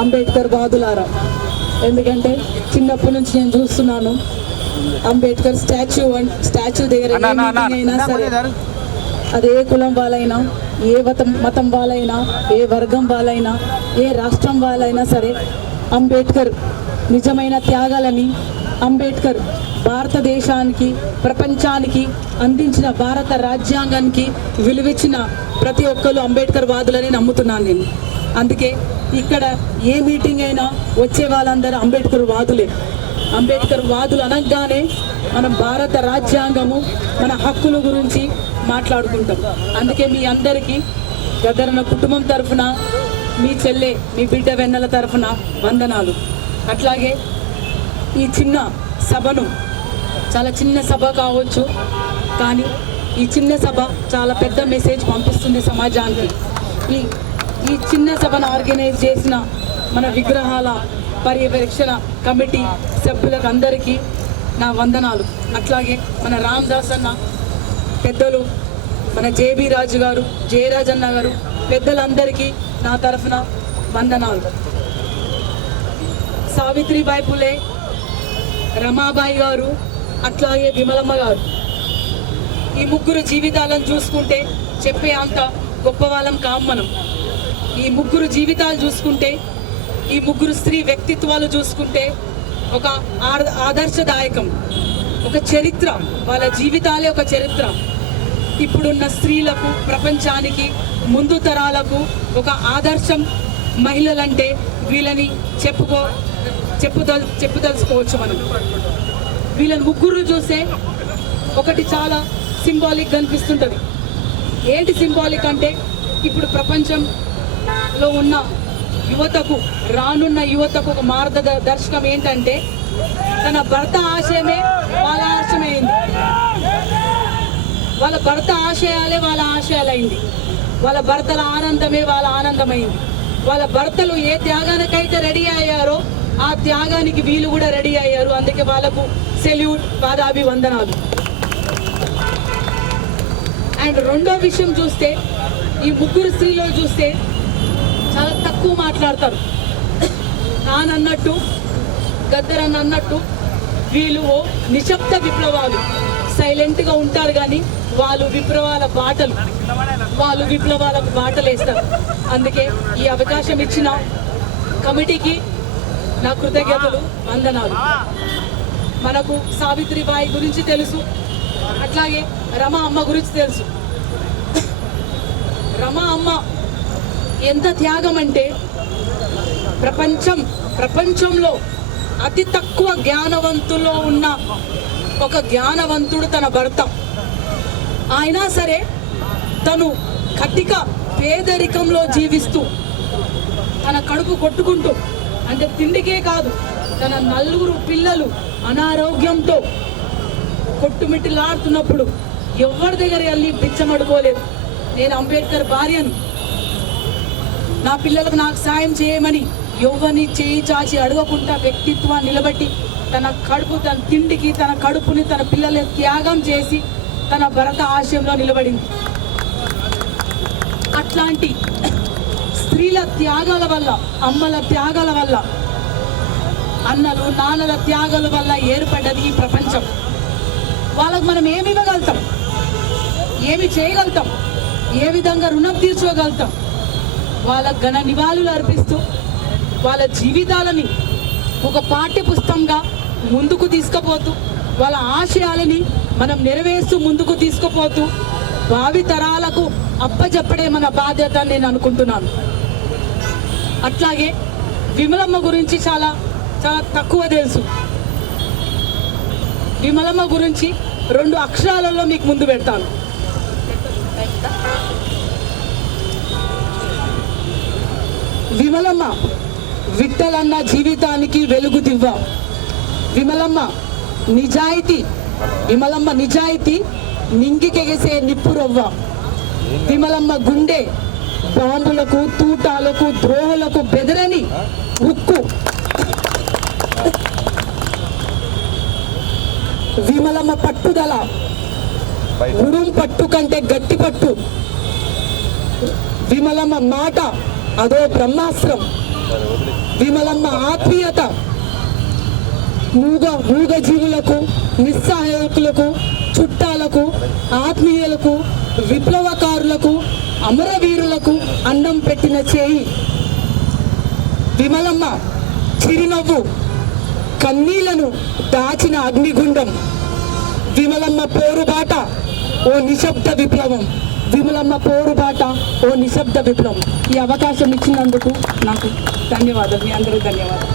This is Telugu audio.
అంబేద్కర్ బాదులారా ఎందుకంటే చిన్నప్పటి నుంచి నేను చూస్తున్నాను అంబేద్కర్ స్టాచ్యూ స్టాచ్యూ దగ్గర అయినా సరే అది ఏ కులం వాళ్ళైనా ఏ మతం మతం వాళ్ళైనా ఏ వర్గం వాళ్ళైనా ఏ రాష్ట్రం వాళ్ళైనా సరే అంబేద్కర్ నిజమైన త్యాగాలని అంబేద్కర్ భారతదేశానికి ప్రపంచానికి అందించిన భారత రాజ్యాంగానికి విలువిచ్చిన ప్రతి ఒక్కరు అంబేద్కర్ వాదులని నమ్ముతున్నాను నేను. అందుకే ఇక్కడ ఏ మీటింగ్ అయినా వచ్చే వాళ్ళందరూ అంబేద్కర్ వాదులే. అంబేద్కర్ వాదులు అనగానే మన భారత రాజ్యాంగము మన హక్కుల గురించి మాట్లాడుకుంటాం. అందుకే మీ అందరికీ గద్దరన్న కుటుంబం తరఫున మీ చెల్లె మీ బిడ్డ వెన్నెల తరఫున వందనాలు. అట్లాగే ఈ చిన్న సభను చాలా చిన్న సభ కావచ్చు కానీ ఈ చిన్న సభ చాలా పెద్ద మెసేజ్ పంపిస్తుంది సమాజానికి. ఈ ఈ చిన్న సభను ఆర్గనైజ్ చేసిన మన విగ్రహాల పర్యవేక్షణ కమిటీ సభ్యులకు అందరికీ నా వందనాలు. అట్లాగే మన రామ్దాస్ అన్న పెద్దలు మన జేబీ రాజు గారు జయరాజ్ అన్న గారు పెద్దలందరికీ నా తరఫున వందనాలు. సావిత్రిబాయి పులే రమాబాయి గారు అట్లాగే విమలమ్మ గారు. ఈ ముగ్గురు జీవితాలను చూసుకుంటే చెప్పే అంత గొప్పవాళ్ళం కాం మనం. ఈ ముగ్గురు జీవితాలు చూసుకుంటే ఈ ముగ్గురు స్త్రీ వ్యక్తిత్వాలు చూసుకుంటే ఒక ఆదర్శదాయకం ఒక చరిత్ర వాళ్ళ జీవితాలే ఒక చరిత్ర. ఇప్పుడున్న స్త్రీలకు ప్రపంచానికి ముందు తరాలకు ఒక ఆదర్శం మహిళలంటే వీళ్ళని చెప్పుకో చెప్పుదల్ చెప్పుదలుచుకోవచ్చు మనం. వీళ్ళని ముగ్గురు చూస్తే ఒకటి చాలా సింబాలిక్ కనిపిస్తుంటుంది. ఏంటి సింబాలిక్ అంటే ఇప్పుడు ప్రపంచంలో ఉన్న యువతకు రానున్న యువతకు ఒక మార్గదర్శకం ఏంటంటే తన భర్త ఆశయమే వాళ్ళ ఆశయమైంది. వాళ్ళ భర్త ఆశయాలే వాళ్ళ ఆశయాలైంది. వాళ్ళ భర్తల ఆనందమే వాళ్ళ ఆనందమైంది. వాళ్ళ భర్తలు ఏ త్యాగానికైతే రెడీ అయ్యారో ఆ త్యాగానికి వీళ్ళు కూడా రెడీ అయ్యారు. అందుకే వాళ్ళకు సెల్యూట్ పాదాభివందనాలు. అండ్ రెండో విషయం చూస్తే ఈ ముగ్గురు స్త్రీలో చూస్తే చాలా తక్కువ మాట్లాడతారు. నానన్నట్టు గద్దరన్న అన్నట్టు వీళ్ళు ఓ నిశ్శబ్ద విప్లవాలు. సైలెంట్గా ఉంటారు కానీ వాళ్ళు విప్లవాల బాటలు. వాళ్ళు విప్లవాలకు బాటలు వేస్తారు అందుకే ఈ అవకాశం ఇచ్చిన కమిటీకి నా కృతజ్ఞతలు వందనాలు. మనకు సావిత్రిబాయి గురించి తెలుసు. అట్లాగే రమ అమ్మ గురించి తెలుసు. రమ అమ్మ ఎంత త్యాగం అంటే ప్రపంచం ప్రపంచంలో అతి తక్కువ జ్ఞానవంతుల్లో ఉన్న ఒక జ్ఞానవంతుడు తన భర్త. అయినా సరే తను కటిక పేదరికంలో జీవిస్తూ తన కడుపు కొట్టుకుంటూ అంటే తిండికే కాదు తన నలుగురు పిల్లలు అనారోగ్యంతో కొట్టుమిట్టిలాడుతున్నప్పుడు ఎవరి దగ్గర వెళ్ళి బిచ్చమడుకోలేదు నేను అంబేద్కర్ భార్యను. నా పిల్లలకు నాకు సాయం చేయమని ఎవరిని చేయి చాచి అడగకుండా వ్యక్తిత్వాన్ని నిలబెట్టి తన కడుపు తన తిండికి తన కడుపుని తన పిల్లల త్యాగం చేసి తన భరత ఆశయంలో నిలబడింది. అట్లాంటి స్త్రీల త్యాగాల వల్ల అమ్మల త్యాగాల వల్ల అన్నలు నాన్నల త్యాగాల వల్ల ఏర్పడ్డది ఈ ప్రపంచం. వాళ్ళకు మనం ఏమి ఇవ్వగలుగుతాం? ఏమి చేయగలుగుతాం? ఏ విధంగా రుణం తీర్చుకోగలుగుతాం? వాళ్ళ ఘన నివాళులు అర్పిస్తూ వాళ్ళ జీవితాలని ఒక పాఠ్య పుస్తకంగా ముందుకు తీసుకుపోతూ వాళ్ళ ఆశయాలని మనం నెరవేరుస్తూ ముందుకు తీసుకుపోతూ భావి తరాలకు అప్పజెప్పడే మన బాధ్యత నేను అనుకుంటున్నాను. అట్లాగే విమలమ్మ గురించి చాలా చాలా తక్కువ తెలుసు. విమలమ్మ గురించి రెండు అక్షరాలలో మీకు ముందు పెడతాను. విమలమ్మ విట్టలన్న జీవితానికి వెలుగు దివ్వ. విమలమ్మ నిజాయితీ విమలమ్మ నిజాయితీ నింగికెగసే నిప్పురవ్వ విమలమ్మ గుండె బాంబులకు తూటాలకు ద్రోహులకు బెదరని ఉక్కు. విమలమ్మ పట్టుదల. ఉరుం పట్టు కంటే గట్టి పట్టు. విమలమ్మ మాట అదో బ్రహ్మాస్త్రం. విమలమ్మ ఆత్మీయత. మూగ మూగ జీవులకు నిస్సహాయకులకు చుట్టాలకు ఆత్మీయులకు విప్లవకారులకు అమరవీరులకు అన్నం పెట్టిన చేయి. విమలమ్మ చిరునవ్వు. కన్నీళ్ళను దాచిన అగ్నిగుండం. విమలమ్మ పోరుబాట ఓ నిశ్శబ్ద విప్లవం. విమలమ్మ పోరుబాట ఓ నిశ్శబ్ద విప్లవం. ఈ అవకాశం ఇచ్చినందుకు నాకు ధన్యవాదాలు. మీ అందరూ ధన్యవాదాలు.